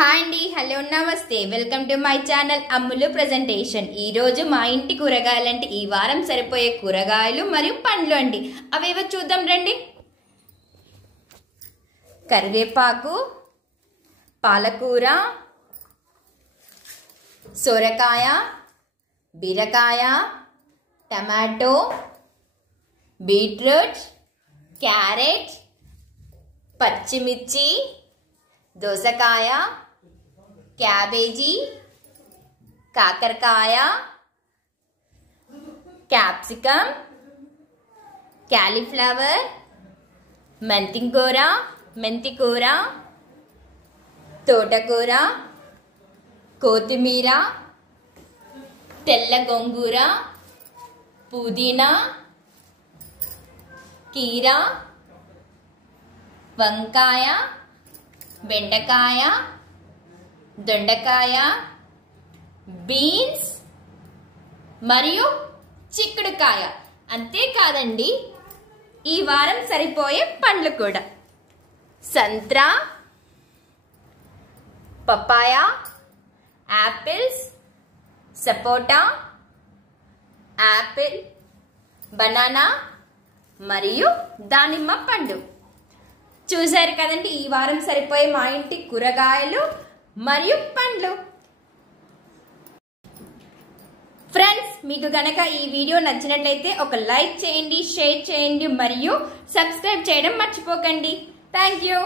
Hi అండి, hello, నమస్తే. Welcome to my channel Ammulu presentation. ఈరోజు మా ఇంటి కూరగాయలంటే ఈ వారం సరిపోయే కూరగాయలు మరియు పండ్లు అండి. అవేవో చూద్దాం రండి. కరివేపాకు, పాలకూర, సొరకాయ, బీరకాయ, టమాటో, బీట్రూట్, క్యారెట్, పచ్చిమిర్చి, దోసకాయ, క్యాబేజీ, కాకరకాయ, క్యాప్సికమ్, క్యాలీఫ్లవర్, మెంతికూర, తోటకూర, కొత్తిమీర, తెల్ల గోంగూర, పుదీనా, కీర, వంకాయ, బెండకాయ, దొండకాయ, బీన్స్ మరియు చిక్కుడుకాయ. అంతేకాదండి, ఈ వారం సరిపోయే పండ్లు కూడా సంత్రా, పపాయ, యాపిల్స్, సపోటా, యాపిల్, బనానా మరియు దానిమ్మ పండు. చూశారు కదండి, ఈ వారం సరిపోయే మా ఇంటి కూరగాయలు మరియు పండ్లు. ఫ్రెండ్స్, మీకు గనక ఈ వీడియో నచ్చినట్లయితే ఒక లైక్ చేయండి, షేర్ చేయండి మరియు సబ్స్క్రైబ్ చేయడం మర్చిపోకండి. Thank you.